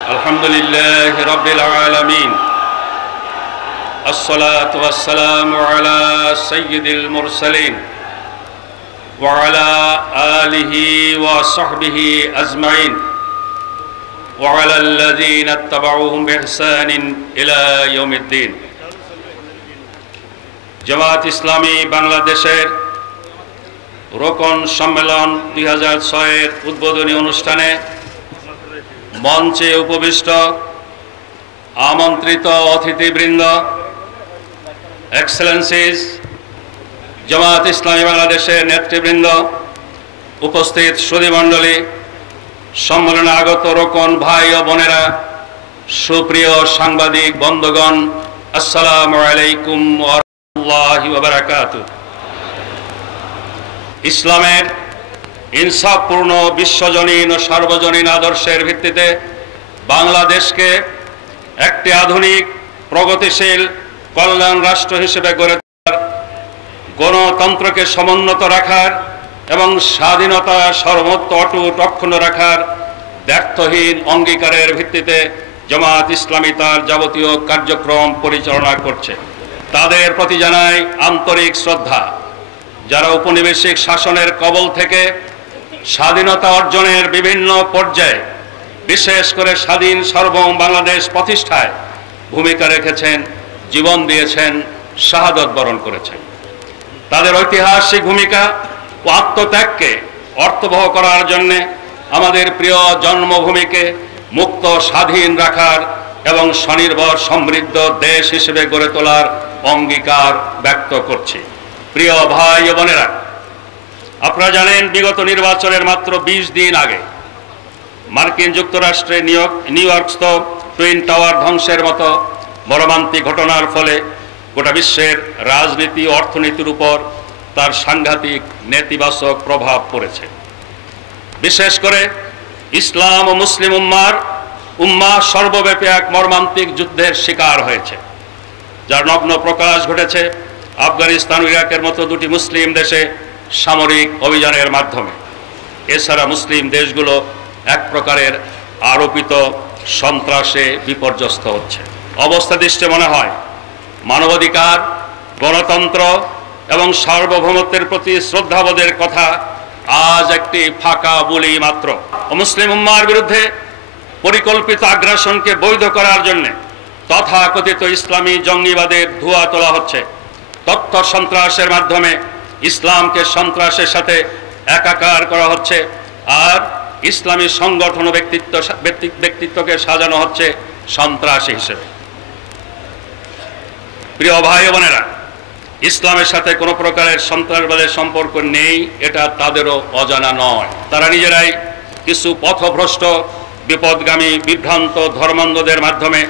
আলহামদুলিল্লাহ রাব্বিল আলামিন আসসালাতু ওয়াসসালামু আলা সাইয়্যিদিল মুরসালিন ওয়া আলা আলিহি ওয়া সাহবিহি আজমাইন ওয়া আলা আল্লাযীনা ইত্তাবাউহুম বিইহসানিন ইলা ইয়াউমিদ্দিন। জামাত ইসলামী বাংলাদেশের রোকন সম্মেলন 2006 এর উদ্বোধনী অনুষ্ঠানে মঞ্চে উপবিষ্ট আমন্ত্রিত অতিথিবৃন্দ, এক্সেলেন্সিস, জামাত ইসলামী বাংলাদেশের নেতৃবৃন্দ, উপস্থিত সুধীমণ্ডলী, সম্মেলনে আগত রোকন ভাই ও বোনেরা, সুপ্রিয় সাংবাদিক বন্ধুগণ, আসসালামু আলাইকুম ওয়া রাহমাতুল্লাহি ওয়া বারাকাতুহু। ইসলামের ইনসাফপূর্ণ বিশ্বজনীন ও সার্বজনীন আদর্শের ভিত্তিতে বাংলাদেশকে একটি আধুনিক প্রগতিশীল কল্যাণ রাষ্ট্র হিসেবে গড়ে তোলার, গণতন্ত্রকে সমুন্নত রাখার এবং স্বাধীনতা সর্বত্র অটুট অক্ষুণ্ণ রাখার ব্যর্থহীন অঙ্গীকারের ভিত্তিতে জামাত ইসলামী তার যাবতীয় কার্যক্রম পরিচালনা করছে। তাদের প্রতি জানাই আন্তরিক শ্রদ্ধা, যারা উপনিবেশিক শাসনের কবল থেকে স্বাধীনতা অর্জনের বিভিন্ন পর্যায়ে, বিশেষ করে স্বাধীন সার্বভৌম বাংলাদেশ প্রতিষ্ঠায় ভূমিকা রেখেছেন, জীবন দিয়েছেন, শাহাদত বরণ করেছেন। তাদের ঐতিহাসিক ভূমিকা ও আত্মত্যাগকে অর্থবহ করার জন্যে আমাদের প্রিয় জন্মভূমিকে মুক্ত, স্বাধীন রাখার এবং স্বনির্ভর সমৃদ্ধ দেশ হিসেবে গড়ে তোলার অঙ্গীকার ব্যক্ত করছি। প্রিয় ভাই ও বোনেরা, আপনারা জানেন, বিগত নির্বাচনের মাত্র 20 দিন আগে মার্কিন যুক্তরাষ্ট্রে নিউ ইয়র্কস্থ টুইন টাওয়ার ধ্বংসের মতো মর্মান্তিক ঘটনার ফলে গোটা বিশ্বের রাজনীতি ও অর্থনীতির উপর তার সাংঘাতিক নেতিবাচক প্রভাব পড়েছে। বিশেষ করে ইসলাম ও মুসলিম উম্মাহ সর্বব্যাপী এক মর্মান্তিক যুদ্ধের শিকার হয়েছে, যার নগ্ন প্রকাশ ঘটেছে আফগানিস্তান ও ইরাকের মতো দুটি মুসলিম দেশে সামরিক অভিযানের মাধ্যমে। এছাড়া মুসলিম দেশগুলো এক প্রকারের আরোপিত সন্ত্রাসে বিপর্যস্ত হচ্ছে। অবস্থা দৃষ্টে মনে হয় মানবাধিকার, গণতন্ত্র এবং সার্বভৌমত্বের প্রতি শ্রদ্ধাবোধের কথা আজ একটি ফাঁকা বুলি মাত্র। মুসলিম উম্মার বিরুদ্ধে পরিকল্পিত আগ্রাসনকে বৈধ করার জন্য তথাকথিত ইসলামী জঙ্গিবাদের ধোঁয়া তোলা হচ্ছে। তথ্য সন্ত্রাসের মাধ্যমে ইসলামকে সন্ত্রাসের সাথে একাকার করা হচ্ছে, আর ইসলামী সংগঠন ও ব্যক্তিত্বকে সাজানো হচ্ছে সন্ত্রাসী হিসেবে। প্রিয় ভাই ও বোনেরা, ইসলামের সাথে কোনো প্রকারের সন্ত্রাসবাদের সম্পর্ক নেই, এটা তাদেরও অজানা নয়। তারা নিজেরাই কিছু পথভ্রষ্ট, বিপদগামী, বিভ্রান্ত ধর্মান্ধদের মাধ্যমে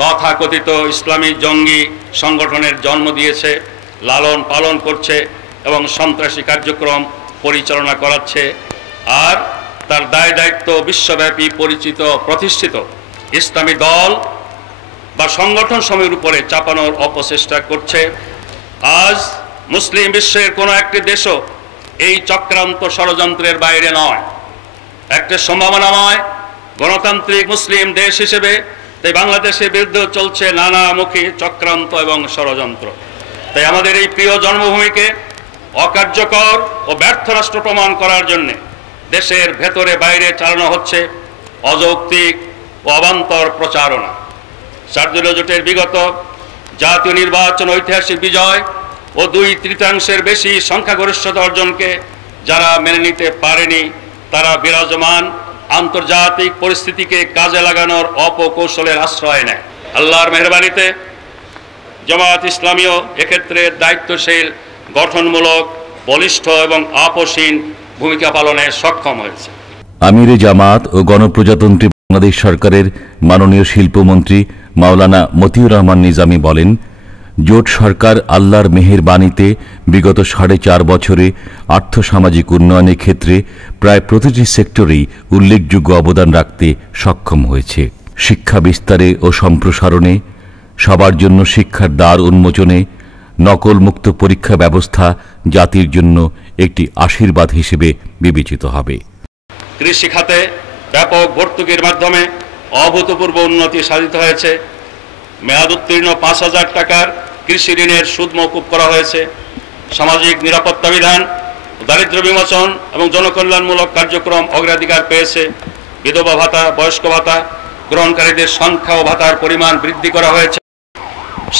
তথাকথিত ইসলামী জঙ্গি সংগঠনের জন্ম দিয়েছে, লালন পালন করছে এবং সন্ত্রাসী কার্যক্রম পরিচালনা করাচ্ছে, আর তার দায় দায়িত্ব বিশ্বব্যাপী পরিচিত প্রতিষ্ঠিত ইসলামী দল বা সংগঠন সমূহের উপরে চাপানোর অপচেষ্টা করছে। আজ মুসলিম বিশ্বের কোনো একটি দেশও এই চক্রান্ত ষড়যন্ত্রের বাইরে নয়। একটা সম্ভাবনাময় গণতান্ত্রিক মুসলিম দেশ হিসেবে তাই বাংলাদেশের বিরুদ্ধে চলছে নানামুখী চক্রান্ত এবং ষড়যন্ত্র। তাই আমাদের এই প্রিয় জন্মভূমিকে অকার্যকর ও ব্যর্থ রাষ্ট্র প্রমাণ করার জন্য দেশের ভেতরে বাইরে চালানো হচ্ছে অযৌক্তিক ও অবান্তর প্রচারণা। শারদুল জোটের বিগত জাতীয় নির্বাচন ঐতিহাসিক বিজয় ও 2/3 বেশি সংখ্যাগরিষ্ঠতা অর্জনকে যারা মেনে নিতে পারেনি, তারা বিরাজমান আন্তর্জাতিক পরিস্থিতিকে কাজে লাগানোর অপকৌশলের আশ্রয় নেয়। আল্লাহর মেহরবানিতে জামাত ইসলামীও এক্ষেত্রে দায়িত্বশীল, গঠনমূলক, বলিষ্ঠ এবং আপোষহীন ভূমিকা পালনে সক্ষম হয়েছে। আমিরে জামাত ও গণপ্রজাতন্ত্রী বাংলাদেশ সরকারের মাননীয় শিল্পমন্ত্রী মাওলানা মতিউর রহমান নিজামী বলেন, জোট সরকার আল্লাহর মেহেরবানিতে বিগত 4.5 বছরে আর্থসামাজিক উন্নয়নের ক্ষেত্রে প্রায় প্রতিটি সেক্টরেই উল্লেখযোগ্য অবদান রাখতে সক্ষম হয়েছে। শিক্ষা বিস্তারে ও সম্প্রসারণে, সবার জন্য শিক্ষার দ্বার উন্মোচনে, নকলমুক্ত পরীক্ষা ব্যবস্থা জাতির জন্য একটি আশীর্বাদ হিসেবে বিবেচিত হবে। কৃষি খাতে ব্যাপক ভর্তুকির মাধ্যমে অভূতপূর্ব উন্নতি সাধিত হয়েছে। মেয়াদ উত্তীর্ণ 5,000 টাকার কৃষি ঋণের সুদ মওকুফ করা হয়েছে। সামাজিক নিরাপত্তা বিধান, দারিদ্র্য বিমোচন এবং জনকল্যাণমূলক কার্যক্রম অগ্রাধিকার পেয়েছে। বিধবা ভাতা, বয়স্ক ভাতা গ্রহণকারীদের সংখ্যা ও ভাতার পরিমাণ বৃদ্ধি করা হয়েছে।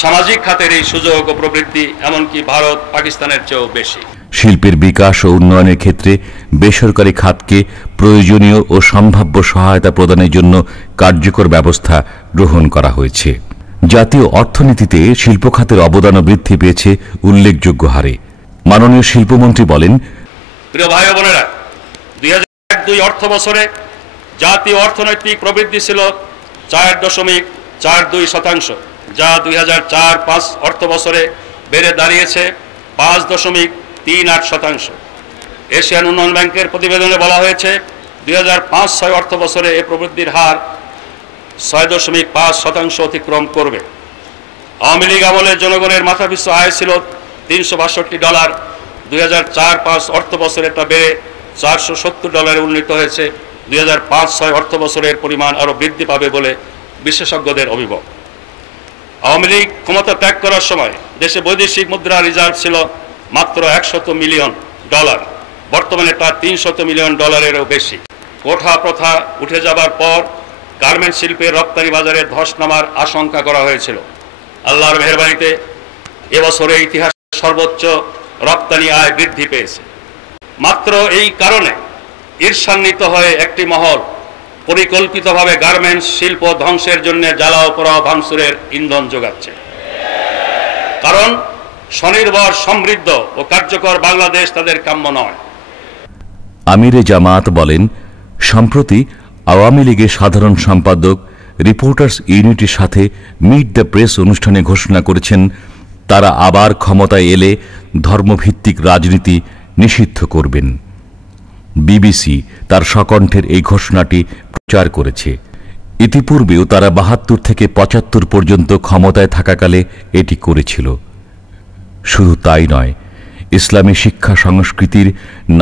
সামাজিক খাতের এই সুযোগ ও প্রবৃদ্ধি এমনকি ভারত পাকিস্তানের চেয়েও বেশি। শিল্পের বিকাশ ও উন্নয়নের ক্ষেত্রে বেসরকারি খাতকে প্রয়োজনীয় ও সম্ভাব্য সহায়তা প্রদানের জন্য কার্যকর ব্যবস্থা গ্রহণ করা হয়েছে। জাতীয় অর্থনীতিতে শিল্প খাতের অবদানও বৃদ্ধি পেয়েছে উল্লেখযোগ্য হারে। মাননীয় শিল্পমন্ত্রী বলেন, প্রিয় ভাই ও বোনেরা, 2001-2 অর্থ বছরে জাতীয় অর্থনৈতিক প্রবৃদ্ধি ছিল 4.42%, যা 2004-5 অর্থ বছরে বেড়ে দাঁড়িয়েছে 5.38%। এশিয়ান উন্নয়ন ব্যাংকের প্রতিবেদনে বলা হয়েছে 2005-6 অর্থ বছরে এ প্রবৃদ্ধির হার 6.5% অতিক্রম করবে। আওয়ামী লীগ আমলে জনগণের মাথাপিছু আয় ছিল $362, 2004-5 অর্থ বছরে তা বেড়ে $470 উন্নীত হয়েছে। 2005-6 অর্থ বছরের পরিমাণ আরও বৃদ্ধি পাবে বলে বিশেষজ্ঞদের অভিমত। আওয়ামী লীগ ক্ষমতা ত্যাগ করার সময় দেশে বৈদেশিক মুদ্রা রিজার্ভ ছিল মাত্র $100 মিলিয়ন, বর্তমানে তা $300 মিলিয়ন বেশি। কোঠা প্রথা উঠে যাবার পর গার্মেন্টস শিল্পের রপ্তানি বাজারে ধস নামার আশঙ্কা করা হয়েছিল। আল্লাহর মেহেরবানিতে এবছরে ইতিহাসের সর্বোচ্চ রপ্তানি আয় বৃদ্ধি পেয়েছে। মাত্র এই কারণে ঈর্ষান্বিত হয়ে একটি মহল পরিকল্পিতভাবে গার্মেন্টস শিল্প ধ্বংসের জন্য জ্বালাও পোড়াও ভাঙচুরের ইন্ধন যোগাচ্ছে। কারণ স্বনির্ভর, সমৃদ্ধ ও কার্যকর বাংলাদেশ তাদের কাম্য নয়। আমিরে জামাত বলেন, সম্প্রতি আওয়ামী লীগের সাধারণ সম্পাদক রিপোর্টার্স ইউনিটির সাথে মিট দ্য প্রেস অনুষ্ঠানে ঘোষণা করেছেন তারা আবার ক্ষমতায় এলে ধর্মভিত্তিক রাজনীতি নিষিদ্ধ করবেন। বিবিসি তার স্বকণ্ঠের এই ঘোষণাটি প্রচার করেছে। ইতিপূর্বেও তারা ৭২ থেকে ৭৫ পর্যন্ত ক্ষমতায় থাকাকালে এটি করেছিল। শুধু তাই নয়, ইসলামী শিক্ষা সংস্কৃতির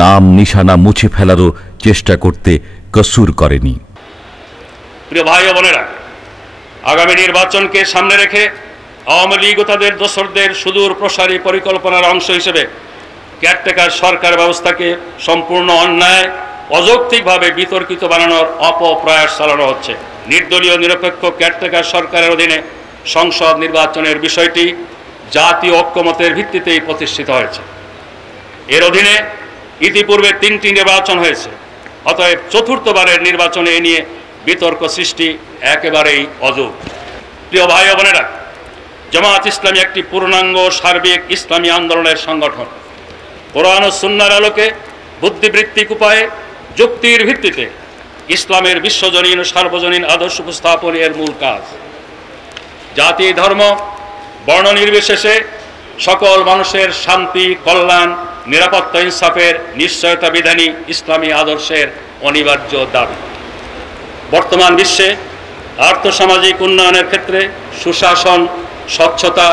নাম নিশানা মুছে ফেলারও চেষ্টা করতে কসুর করেনি। প্রিয় ভাই ও বোনেরা, আগামী নির্বাচনকে সামনে রেখে আওয়ামী লীগ ও তাদের দোসরদের সুদূর প্রসারী পরিকল্পনার অংশ হিসেবে কেয়ারটেকার সরকার ব্যবস্থাকে সম্পূর্ণ অন্যায়, অযৌক্তিকভাবে বিতর্কিত বানানোর অপপ্রয়াস চালানো হচ্ছে। নির্দলীয় নিরপেক্ষ কেয়ারটেকার সরকারের অধীনে সংসদ নির্বাচনের বিষয়টি জাতীয় ঐক্যমতের ভিত্তিতেই প্রতিষ্ঠিত হয়েছে। এর অধীনে ইতিপূর্বে 3টি নির্বাচন হয়েছে। অতএব চতুর্থবারের নির্বাচনে এ নিয়ে বিতর্ক সৃষ্টি একেবারেই অযৌক্তিক। প্রিয় ভাই ও বোনেরা, জামায়াত ইসলামী একটি পূর্ণাঙ্গ সার্বিক ইসলামী আন্দোলনের সংগঠন। কোরআন ও সুন্নাহর আলোকে বুদ্ধিবৃত্তিক উপায়ে যুক্তির ভিত্তিতে ইসলামের বিশ্বজনীন ও সার্বজনীন আদর্শ উপস্থাপন এর মূল কাজ। জাতি, ধর্ম, বর্ণ নির্বিশেষে সকল মানুষের শান্তি, কল্যাণ, নিরাপত্তা, ইনসাফের নিশ্চয়তা বিধানী ইসলামী আদর্শের অনিবার্য দাবি। বর্তমান বিশ্বে আর্থসামাজিক উন্নয়নের ক্ষেত্রে সুশাসন, স্বচ্ছতা,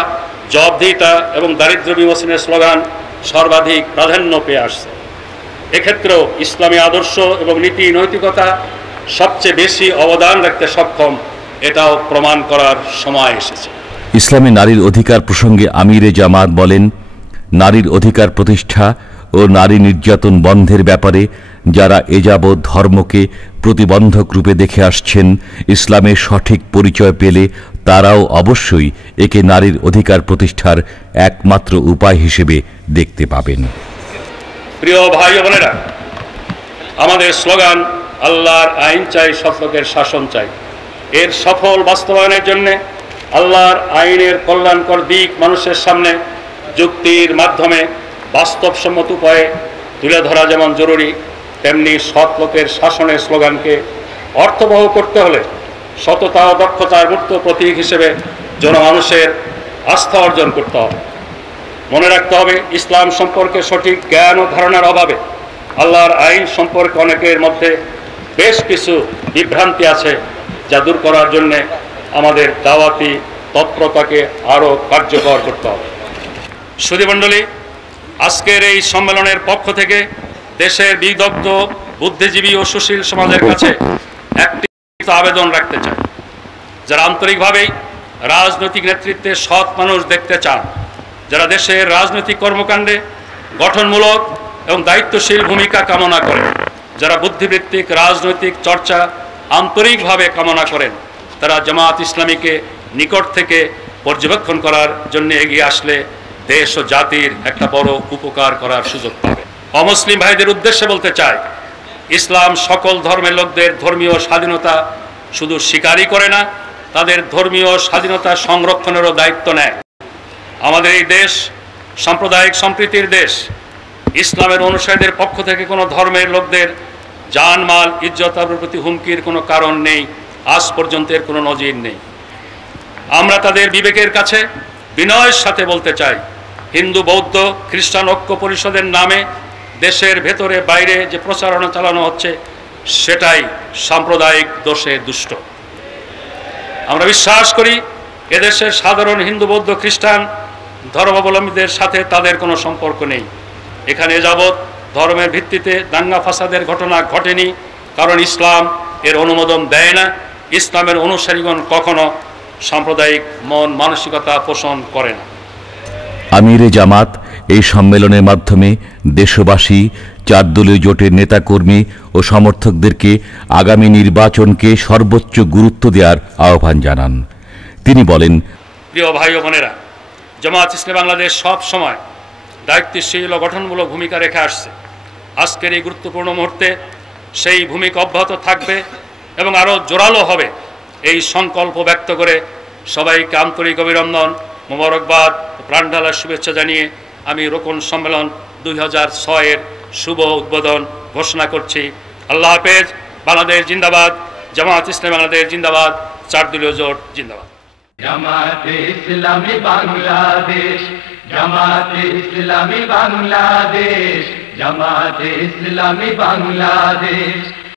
জবাবদিহিতা এবং দারিদ্র্য বিমোচনের স্লোগান সর্বাধিক প্রাধান্য পেয়ে আসছে। এক্ষেত্রেও ইসলামী আদর্শ এবং নীতি নৈতিকতা সবচেয়ে বেশি অবদান রাখতে সক্ষম, এটাও প্রমাণ করার সময় এসেছে। ইসলামী নারীর অধিকার প্রসঙ্গে আমিরে জামাত বলেন, নারীর অধিকার প্রতিষ্ঠা ও নারী নির্যাতন বন্ধের ব্যাপারে যারা এযাবৎ ধর্মকে প্রতিবন্ধক রূপে দেখে আসছেন, ইসলামের সঠিক পরিচয় পেলে তারাও অবশ্যই একে নারীর অধিকার প্রতিষ্ঠার একমাত্র উপায় হিসেবে দেখতে পাবেন। প্রিয় ভাই ও বোনেরা, আমাদের স্লোগান আল্লাহর আইন চাই, সৎলোকের শাসন চাই। এর সফল বাস্তবায়নের জন্য আল্লাহর আইনের কল্যাণকর দিক মানুষের সামনে যুক্তির মাধ্যমে বাস্তবসম্মত উপায়ে তুলে ধরা যেমন জরুরি, তেমনি সৎলোকের শাসনের স্লোগানকে অর্থবহ করতে হলে সততা ও দক্ষতার মূর্ত প্রতীক হিসেবে জনমানুষের আস্থা অর্জন করতে হবে। মনে রাখতে হবে, ইসলাম সম্পর্কে সঠিক জ্ঞান ও ধারণার অভাবে আল্লাহর আইন সম্পর্কে অনেকের মধ্যে বেশ কিছু বিভ্রান্তি আছে, যা দূর করার জন্যে আমাদের দাওয়াতি তৎপরতাকে আরও কার্যকর করতে হবে। সুধীমণ্ডলী, আজকের এই সম্মেলনের পক্ষ থেকে দেশের বিদগ্ধ বুদ্ধিজীবী ও সুশীল সমাজের কাছে একটি আবেদন রাখতে চাই, যারা আন্তরিকভাবেই রাজনৈতিক নেতৃত্বে সৎ মানুষ দেখতে চান, যারা দেশের রাজনৈতিক কর্মকাণ্ডে গঠনমূলক এবং দায়িত্বশীল ভূমিকা কামনা করেন, যারা বুদ্ধিবৃত্তিক রাজনৈতিক চর্চা আন্তরিকভাবে কামনা করেন, তারা জামায়াত ইসলামীকে নিকট থেকে পর্যবেক্ষণ করার জন্য এগিয়ে আসলে দেশ ও জাতির একটা বড় উপকার করার সুযোগ পাবে। অমুসলিম ভাইদের উদ্দেশ্যে বলতে চাই, ইসলাম সকল ধর্মের লোকদের ধর্মীয় স্বাধীনতা শুধু স্বীকারই করে না, তাদের ধর্মীয় স্বাধীনতা সংরক্ষণেরও দায়িত্ব নেয়। আমাদের এই দেশ সাম্প্রদায়িক সম্প্রীতির দেশ। ইসলামের অনুসারীদের পক্ষ থেকে কোনো ধর্মের লোকদের জানমাল ইজ্জত আবরুর প্রতি হুমকির কোনো কারণ নেই, আজ পর্যন্ত এর কোনো নজির নেই। আমরা তাদের বিবেকের কাছে বিনয়ের সাথে বলতে চাই, হিন্দু বৌদ্ধ খ্রিস্টান ঐক্য পরিষদের নামে দেশের ভেতরে বাইরে যে প্রচারণা চালানো হচ্ছে সেটাই সাম্প্রদায়িক দোষে দুষ্ট। আমরা বিশ্বাস করি এদেশের সাধারণ হিন্দু বৌদ্ধ খ্রিস্টান ধর্মাবলম্বীদের সাথে তাদের কোনো সম্পর্ক নেই। এখানে যাবৎ ধর্মের ভিত্তিতে দাঙ্গা ফাসাদের ঘটনা ঘটেনি, কারণ ইসলাম এর অনুমোদন দেয় না। ইসলামের অনুসারীগণ কখনো সাম্প্রদায়িক মন মানসিকতা পোষণ করে না। আমিরে জামাত এই সম্মেলনের মাধ্যমে দেশবাসী, 4 দলীয় জোটের নেতাকর্মী ও সমর্থকদেরকে আগামী নির্বাচনকে সর্বোচ্চ গুরুত্ব দেওয়ার আহ্বান জানান। তিনি বলেন, প্রিয় ভাই ও বোনেরা, জামায়াত ইসলামী বাংলাদেশ সব সময় দায়িত্বশীল ও গঠনমূলক ভূমিকা রেখে আসছে। আজকের এই গুরুত্বপূর্ণ মুহূর্তে সেই ভূমিকা অব্যাহত থাকবে এবং আরও জোরালো হবে, এই সংকল্প ব্যক্ত করে সবাইকে আন্তরিক অভিনন্দন, মোবারকবাদ, প্রাণঢালার শুভেচ্ছা জানিয়ে আমি রোকন সম্মেলন 2006-এর শুভ উদ্বোধন ঘোষণা করছি। আল্লাহ হাফেজ। বাংলাদেশ জিন্দাবাদ। জামায়াত ইসলামী বাংলাদেশ জিন্দাবাদ। 4 দলীয় জোট জিন্দাবাদ। জামাতে ইসলামী বাংলাদেশ, জামাতে ইসলামী বাংলাদেশ, জামাতে ইসলামী বাংলাদেশ।